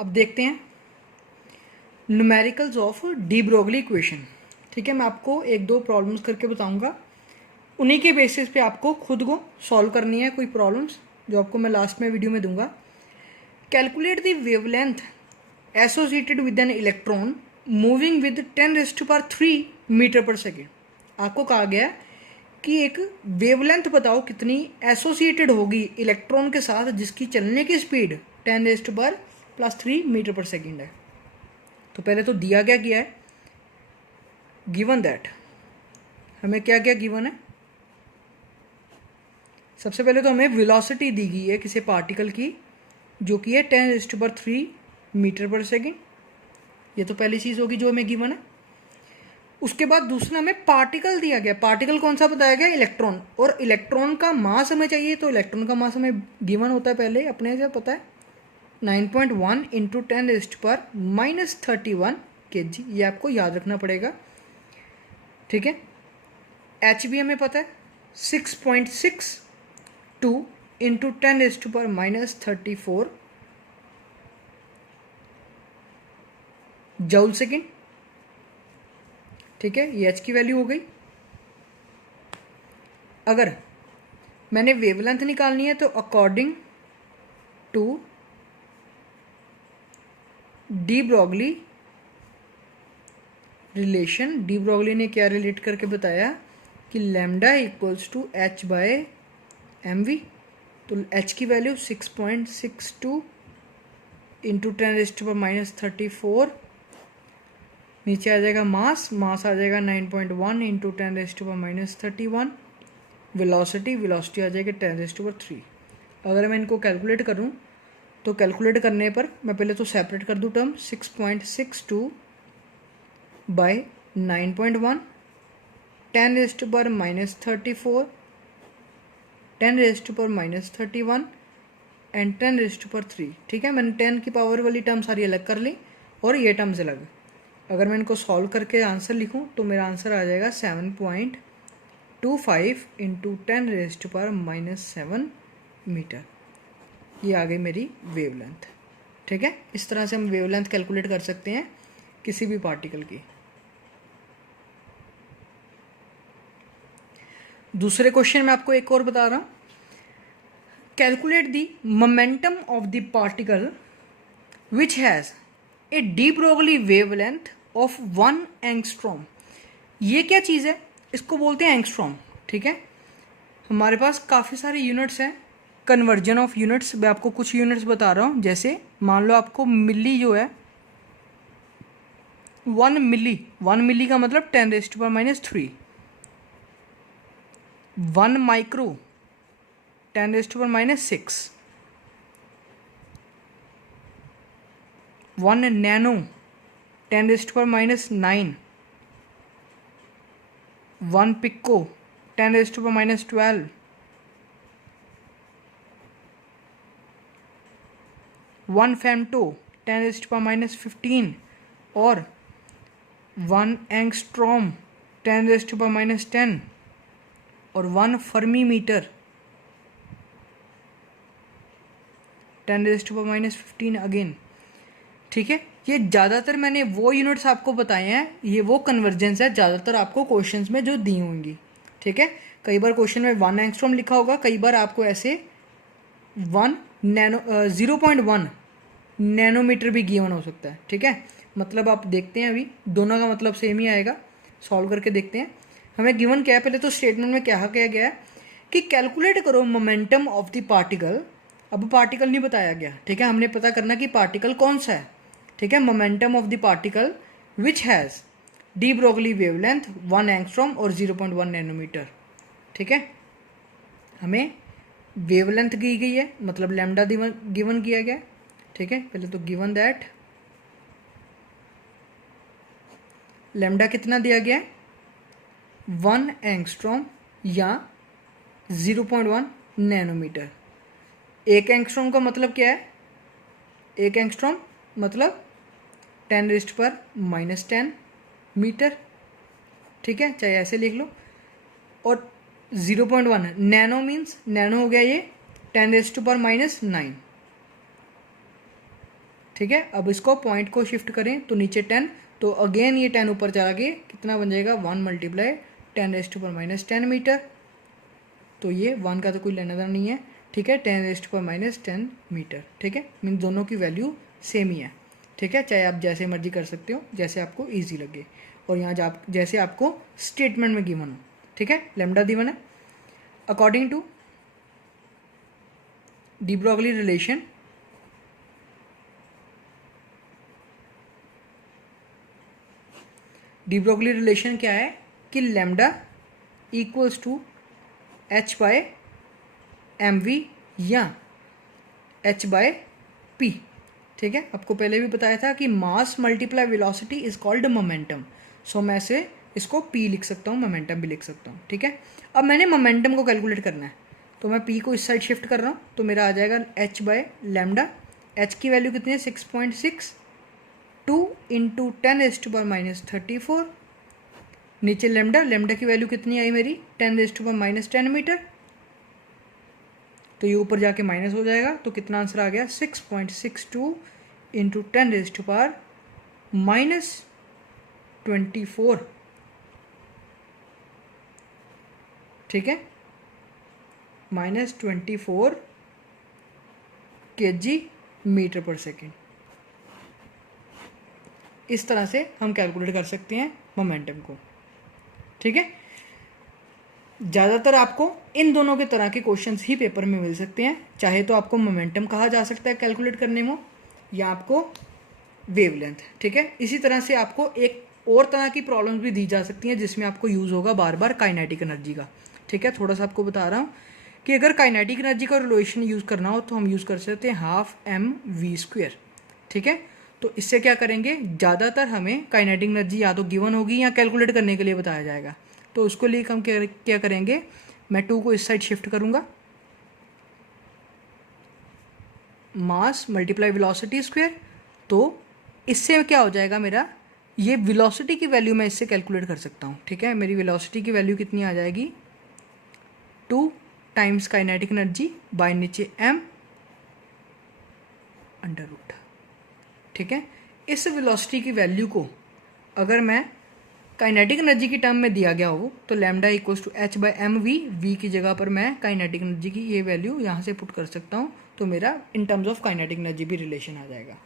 अब देखते हैं numericals of de Broglie equation. ठीक है, मैं आपको एक दो प्रॉब्लम्स करके बताऊंगा, उन्हीं के बेसिस पे आपको खुद को सॉल्व करनी है कोई प्रॉब्लम्स जो आपको मैं लास्ट में वीडियो में दूंगा। Calculate the wavelength associated with an electron moving with 10⁻³ metre per second. आपको कहा गया है कि एक वेवलेंथ बताओ कितनी एसोसिएटेड होगी इलेक्ट्रॉन के साथ जिसकी चलने की स्पीड 10⁻³ मीटर पर सेकेंड है। तो पहले तो दिया गया है गिवन दैट, हमें क्या क्या गिवन है। सबसे पहले तो हमें वेलोसिटी दी गई है किसी पार्टिकल की जो कि है 10⁻³ मीटर पर सेकेंड। ये तो पहली चीज़ होगी जो हमें गिवन है। उसके बाद दूसरा हमें पार्टिकल दिया गया। पार्टिकल कौन सा बताया गया? इलेक्ट्रॉन। और इलेक्ट्रॉन का मास हमें चाहिए, तो इलेक्ट्रॉन का मास हमें गिवन होता है पहले अपने से पता है 9.1 × 10⁻³ kg। ये आपको याद रखना पड़ेगा। ठीक है, एच भी हमें पता है 6.62 × 10⁻³ जूल सेकेंड। ठीक है, ये एच की वैल्यू हो गई। अगर मैंने वेवलेंथ निकालनी है तो according to de Broglie relation, de Broglie ने क्या रिलेट करके बताया कि लैम्डा = h/mv। तो h की वैल्यू 6.62 × 10⁻³ नीचे आ जाएगा मास आ जाएगा 9.1 × 10⁻31। वेलोसिटी आ जाएगी 10⁻³ अगर मैं इनको कैलकुलेट करूं तो कैलकुलेट करने पर मैं पहले तो सेपरेट कर दूं टर्म 6.62 / 9.1 10⁻34 10⁻31 एंड 10⁻3। ठीक है, मैंने 10 की पावर वाली टर्म सारी अलग कर ली और ये टर्म्स अलग। अगर मैं इनको सॉल्व करके आंसर लिखूं तो मेरा आंसर आ जाएगा 7.25 × 10⁻⁻7 मीटर। ये आ गई मेरी वेवलेंथ। ठीक है, इस तरह से हम वेवलेंथ कैलकुलेट कर सकते हैं किसी भी पार्टिकल की। दूसरे क्वेश्चन में आपको एक और बता रहा हूं। Calculate the momentum of the particle which has A de Broglie wavelength of 1 angstrom. ये क्या चीज़ है? इसको बोलते हैं एंगस्ट्रॉम। ठीक है, हमारे पास काफ़ी सारे यूनिट्स हैं, कन्वर्जन ऑफ यूनिट्स। मैं आपको कुछ यूनिट्स बता रहा हूँ। जैसे मान लो आपको मिली जो है 1 मिली का मतलब 10⁻³ 1 माइक्रो 10⁻⁶, 1 नैनो 10⁻⁹, 1 पिको 10⁻12, 1 फेम्टो 10⁻15 और 1 एंगस्ट्रॉम 10⁻10 और 1 फर्मी मीटर 10⁻15 अगेन। ठीक है, ये ज़्यादातर मैंने वो यूनिट्स आपको बताए हैं, ये वो कन्वर्जेंस है ज़्यादातर आपको क्वेश्चंस में जो दी होंगी। ठीक है, कई बार क्वेश्चन में 1 एंगस्ट्रॉम लिखा होगा, कई बार आपको ऐसे 0.1 नैनोमीटर भी गिवन हो सकता है। ठीक है, मतलब आप देखते हैं अभी दोनों का मतलब सेम ही आएगा। सॉल्व करके देखते हैं हमें गिवन क्या है। पहले तो स्टेटमेंट में क्या गया है कि कैलकुलेट करो मोमेंटम ऑफ द पार्टिकल। अब पार्टिकल नहीं बताया गया। ठीक है, हमने पता करना कि पार्टिकल कौन सा है। ठीक है, momentum of the particle which has de Broglie wavelength 1 angstrom और 0.1 नैनोमीटर। ठीक है, हमें वेवलेंथ दी गई है, मतलब लैम्डा गिवन किया गया। ठीक है, पहले तो गिवन दैट लैम्डा कितना दिया गया है 1 एंगस्ट्रॉम या 0.1 नैनोमीटर। 1 एंगस्ट्रॉम का मतलब क्या है? 1 एंगस्ट्रॉम मतलब 10⁻⁻10 मीटर। ठीक है, चाहे ऐसे लिख लो। और 0.1 नैनो मीन्स नैनो हो गया ये 10⁻⁹। ठीक है। अब इसको पॉइंट को शिफ्ट करें तो नीचे 10, तो अगेन ये 10 ऊपर चला गया, कितना बन जाएगा 1 × 10⁻⁻10 मीटर। तो ये 1 का तो कोई लेना देना नहीं है, ठीक है, 10⁻⁻10 मीटर, ठीक है। मीन दोनों की वैल्यू सेम ही है, ठीक है। चाहे आप जैसे मर्जी कर सकते हो, जैसे आपको ईजी लगे, और यहाँ जैसे आपको स्टेटमेंट में गिवन हो, ठीक है। लैम्डा गिवन है according to de Broglie relation, de Broglie relation क्या है कि लैम्डा इक्वल्स टू h/mv या h/p, ठीक है। आपको पहले भी बताया था कि mass multiply velocity is called momentum, so मैं से इसको p लिख सकता हूँ, मोमेंटम भी लिख सकता हूँ, ठीक है। अब मैंने मोमेंटम को कैलकुलेट करना है, तो मैं p को इस साइड शिफ्ट कर रहा हूँ, तो मेरा आ जाएगा h/λ। h की वैल्यू कितनी है 6.62 × 10⁻⁻34, नीचे लैम्डा की वैल्यू कितनी आई मेरी 10⁻⁻10 मीटर, तो ये ऊपर जाके माइनस हो जाएगा, तो कितना आंसर आ गया 6.62 × 10⁻⁻24, ठीक है, -24 kg/s। इस तरह से हम कैलकुलेट कर सकते हैं मोमेंटम को, ठीक है। ज़्यादातर आपको इन दोनों के तरह के क्वेश्चंस ही पेपर में मिल सकते हैं, चाहे तो आपको मोमेंटम कहा जा सकता है कैलकुलेट करने में, या आपको वेवलेंथ, ठीक है। इसी तरह से आपको एक और तरह की प्रॉब्लम्स भी दी जा सकती हैं जिसमें आपको यूज़ होगा बार बार काइनेटिक एनर्जी का, ठीक है। थोड़ा सा आपको बता रहा हूँ कि अगर काइनेटिक एनर्जी का रिलेशन यूज़ करना हो तो हम यूज़ कर सकते हैं 12mv², ठीक है। तो इससे क्या करेंगे, ज़्यादातर हमें काइनेटिक एनर्जी या तो गिवन होगी या कैलकुलेट करने के लिए बताया जाएगा, तो उसको लिए हम क्या करेंगे, मैं 2 को इस साइड शिफ्ट करूँगा, मास मल्टीप्लाई वेलोसिटी स्क्वायर, तो इससे क्या हो जाएगा मेरा, ये वेलोसिटी की वैल्यू मैं इससे कैलकुलेट कर सकता हूँ, ठीक है। मेरी वेलोसिटी की वैल्यू कितनी आ जाएगी 2 टाइम्स काइनेटिक एनर्जी बाय नीचे m √, ठीक है। इस वेलोसिटी की वैल्यू को अगर मैं काइनेटिक एनर्जी की टर्म में दिया गया हो तो lambda equals to h/mv, v की जगह पर मैं काइनेटिक एनर्जी की ये वैल्यू यहाँ से पुट कर सकता हूँ, तो मेरा in terms of kinetic energy भी रिलेशन आ जाएगा।